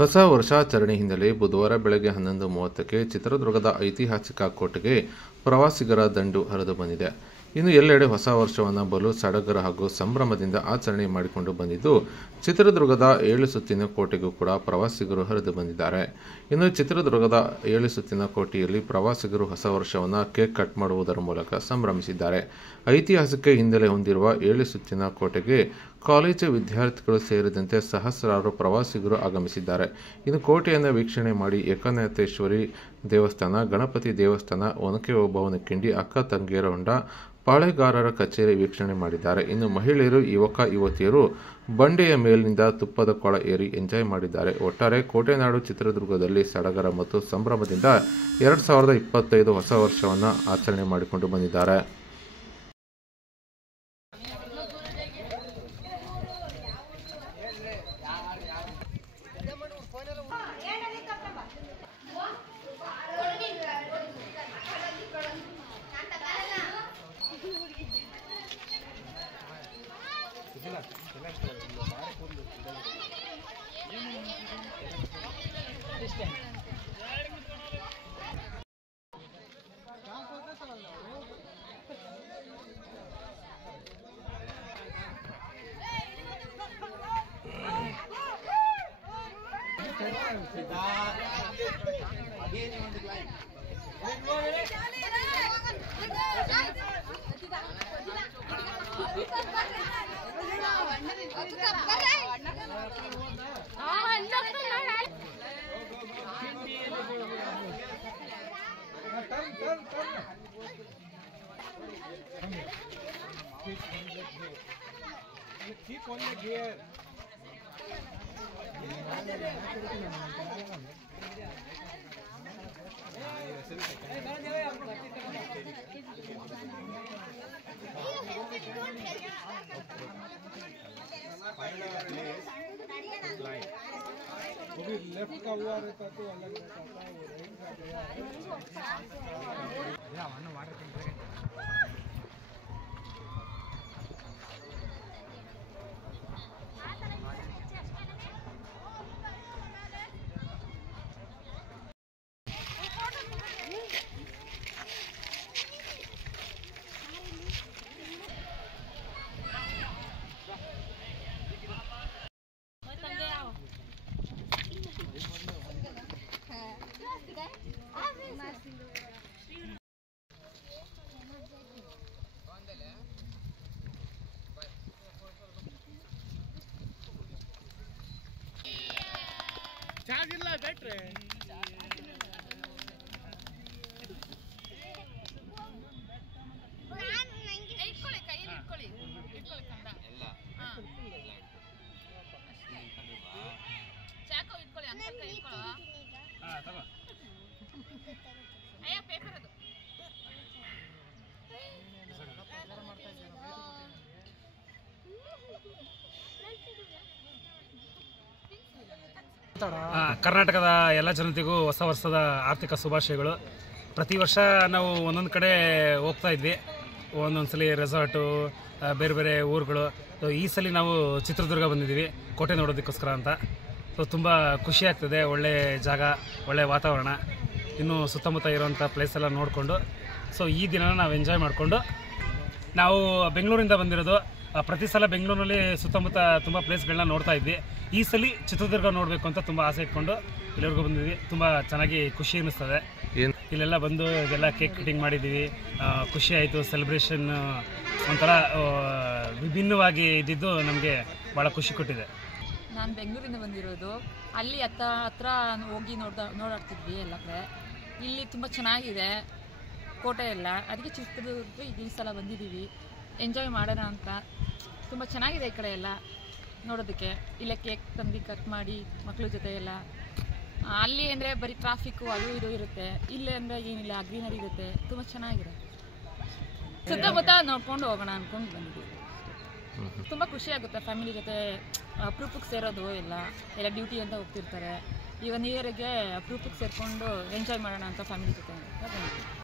ಹೊಸ ವರ್ಷಾಚರಣೆ ಹಿನ್ನೆಲೆ ಬುಧವಾರ ಬೆಳಗ್ಗೆ 11:30ಕ್ಕೆ ಚಿತ್ರದುರ್ಗದ ಐತಿಹಾಸಿಕ ಕೋಟೆಗೆ ಪ್ರವಾಸಿಗರ ದಂಡು ಹರಿದು ಬಂದಿದೆ. ಇನ್ನು ಎಲ್ಲೆಡೆ ಹೊಸ ವರ್ಷವನ್ನು ಬಲು ಸಡಗರ ಹಾಗೂ ಸಂಭ್ರಮದಿಂದ ಆಚರಣೆ ಮಾಡಿಕೊಂಡು ಬಂದಿದ್ದು, ಚಿತ್ರದುರ್ಗದ 7 ಸುತ್ತಿನ ಕೋಟೆಗೂ ಕೂಡ ಪ್ರವಾಸಿಗರು ಹರಿದು ಬಂದಿದ್ದಾರೆ. ಇನ್ನು ಚಿತ್ರದುರ್ಗದ 7 ಸುತ್ತಿನ ಕೋಟೆಯಲ್ಲಿ ಪ್ರವಾಸಿಗರು ಹೊಸ ವರ್ಷವನ್ನು ಕೇಕ್ ಕಟ್ ಮಾಡುವುದರ ಮೂಲಕ ಸಂಭ್ರಮಿಸಿದ್ದಾರೆ. ಐತಿಹಾಸಿಕ ಹಿನ್ನೆಲೆ ಹೊಂದಿರುವ 7 ಸುತ್ತಿನ ಕೋಟೆಗೆ ಕಾಲೇಜು ವಿದ್ಯಾರ್ಥಿಗಳು ಸೇರಿದಂತೆ ಸಹಸ್ರಾರು ಪ್ರವಾಸಿಗರು ಆಗಮಿಸಿದ್ದಾರೆ. ಇನ್ನು ಕೋಟೆಯನ್ನು ವೀಕ್ಷಣೆ ಮಾಡಿ ಏಕನಾಥೇಶ್ವರಿ ದೇವಸ್ಥಾನ, ಗಣಪತಿ ದೇವಸ್ಥಾನ, ಒನಕೆ ಓಬವ್ವನ ಕಿಂಡಿ, ಅಕ್ಕ ತಂಗಿಯರ ಹೊಂಡ, ಪಾಳೆಗಾರರ ಕಚೇರಿ ವೀಕ್ಷಣೆ ಮಾಡಿದ್ದಾರೆ. ಇನ್ನು ಮಹಿಳೆಯರು, ಯುವಕ-ಯುವತಿಯರು ಬಂಡೆಯ ಮೇಲಿನಿಂದ ತುಪ್ಪದ ಕೊಳ ಏರಿ ಎಂಜಾಯ್ ಮಾಡಿದ್ದಾರೆ. ಒಟ್ಟಾರೆ ಕೋಟೆನಾಡು ಚಿತ್ರದುರ್ಗದಲ್ಲಿ ಸಡಗರ ಮತ್ತು ಸಂಭ್ರಮದಿಂದ 2025 ಹೊಸ ವರ್ಷವನ್ನು ಆಚರಣೆ ಮಾಡಿಕೊಂಡು ಬಂದಿದ್ದಾರೆ. Keep on the gear. Left का हुआ रहता तो अलग रहता था, ಚಾರ್ಜ್ ಇಲ್ಲ ಬ್ಯಾಟ್ರಿ. ಇಟ್ಕೊಳ್ಳಿ, ಕೈಯಲ್ಲಿ ಇಟ್ಕೊಳ್ಳಿ, ಎಲ್ಲ ಚಾಕು ಇಟ್ಕೊಳ್ಳಿ, ಅಂಕಲ್ ಕೈ ಇಟ್ಕೊಳ್ಳೋ. ಅಯ್ಯ ಪೇಪರ್ ಅದು. ಕರ್ನಾಟಕದ ಎಲ್ಲ ಜನತೆಗೂ ಹೊಸ ವರ್ಷದ ಆರ್ಥಿಕ ಶುಭಾಶಯಗಳು. ಪ್ರತಿ ವರ್ಷ ನಾವು ಒಂದೊಂದು ಕಡೆ ಹೋಗ್ತಾ ಇದ್ವಿ, ಒಂದೊಂದ್ಸಲಿ ರೆಸಾರ್ಟು, ಬೇರೆ ಬೇರೆ ಊರುಗಳು. ಈ ಸಲ ನಾವು ಚಿತ್ರದುರ್ಗ ಬಂದಿದ್ದೀವಿ ಕೋಟೆ ನೋಡೋದಕ್ಕೋಸ್ಕರ ಅಂತ. ತುಂಬ ಖುಷಿ ಆಗ್ತದೆ. ಒಳ್ಳೆ ಜಾಗ, ಒಳ್ಳೆ ವಾತಾವರಣ, ಇನ್ನು ಸುತ್ತಮುತ್ತ ಇರೋವಂಥ ಪ್ಲೇಸ್ ಎಲ್ಲ ನೋಡಿಕೊಂಡು ಈ ದಿನ ನಾವು ಎಂಜಾಯ್ ಮಾಡಿಕೊಂಡು, ನಾವು ಬೆಂಗಳೂರಿಂದ ಬಂದಿರೋದು. ಪ್ರತಿ ಸಲ ಬೆಂಗಳೂರಿನಲ್ಲಿ ಸುತ್ತಮುತ್ತ ತುಂಬ ಪ್ಲೇಸ್ಗಳನ್ನ ನೋಡ್ತಾ ಇದ್ವಿ. ಈ ಸಲ ಚಿತ್ರದುರ್ಗ ನೋಡಬೇಕು ಅಂತ ತುಂಬ ಆಸೆ ಇಟ್ಕೊಂಡು ಇಲ್ಲಿವರೆಗೂ ಬಂದಿದ್ವಿ. ತುಂಬ ಚೆನ್ನಾಗಿ ಖುಷಿ ಅನ್ನಿಸ್ತದೆ. ಇಲ್ಲೆಲ್ಲ ಬಂದು ಇದೆಲ್ಲ ಕೇಕ್ ಕಟಿಂಗ್ ಮಾಡಿದ್ದೀವಿ, ಖುಷಿ ಆಯಿತು. ಸೆಲೆಬ್ರೇಷನ್ ಒಂಥರ ವಿಭಿನ್ನವಾಗಿ ಇದ್ದಿದ್ದು ನಮಗೆ ಭಾಳ ಖುಷಿ ಕೊಟ್ಟಿದೆ. ನಾನು ಬೆಂಗಳೂರಿಂದ ಬಂದಿರೋದು. ಅಲ್ಲಿ ಹತ್ರ ಹೋಗಿ ನೋಡಾಡ್ತಿದ್ವಿ ಎಲ್ಲ ಕಡೆ. ಇಲ್ಲಿ ತುಂಬ ಚೆನ್ನಾಗಿದೆ ಕೋಟೆ ಎಲ್ಲ, ಅದಕ್ಕೆ ಚಿತ್ರದುರ್ಗ ಈ ಸಲ ಬಂದಿದ್ದೀವಿ, ಎಂಜಾಯ್ ಮಾಡೋಣ ಅಂತ. ತುಂಬ ಚೆನ್ನಾಗಿದೆ ಈ ಕಡೆ ಎಲ್ಲ ನೋಡೋದಕ್ಕೆ. ಇಲ್ಲೇ ಕೇಕ್ ತಂದು ಕಟ್ ಮಾಡಿ ಮಕ್ಕಳ ಜೊತೆ ಎಲ್ಲ. ಅಲ್ಲಿ ಅಂದರೆ ಬರೀ ಟ್ರಾಫಿಕ್ಕು ಅದು ಇದು ಇರುತ್ತೆ, ಇಲ್ಲೇ ಅಂದರೆ ಏನಿಲ್ಲ, ಗ್ರೀನರಿ ಇರುತ್ತೆ, ತುಂಬ ಚೆನ್ನಾಗಿದೆ. ಸುತ್ತಮುತ್ತ ನೋಡ್ಕೊಂಡು ಹೋಗೋಣ ಅಂದ್ಕೊಂಡು ಬಂದಿದ್ದೀವಿ. ತುಂಬ ಖುಷಿ ಆಗುತ್ತೆ ಫ್ಯಾಮಿಲಿ ಜೊತೆ ಅಪರೂಪಕ್ಕೆ ಸೇರೋದು. ಎಲ್ಲ ಡ್ಯೂಟಿ ಅಂತ ಹೋಗ್ತಿರ್ತಾರೆ, ಈ 1 ಇಯರ್ಗೆ ಅಪರೂಪಕ್ಕೆ ಸೇರಿಕೊಂಡು ಎಂಜಾಯ್ ಮಾಡೋಣ ಅಂತ ಫ್ಯಾಮಿಲಿ ಜೊತೆ ಬಂದಿದ್ದೀವಿ.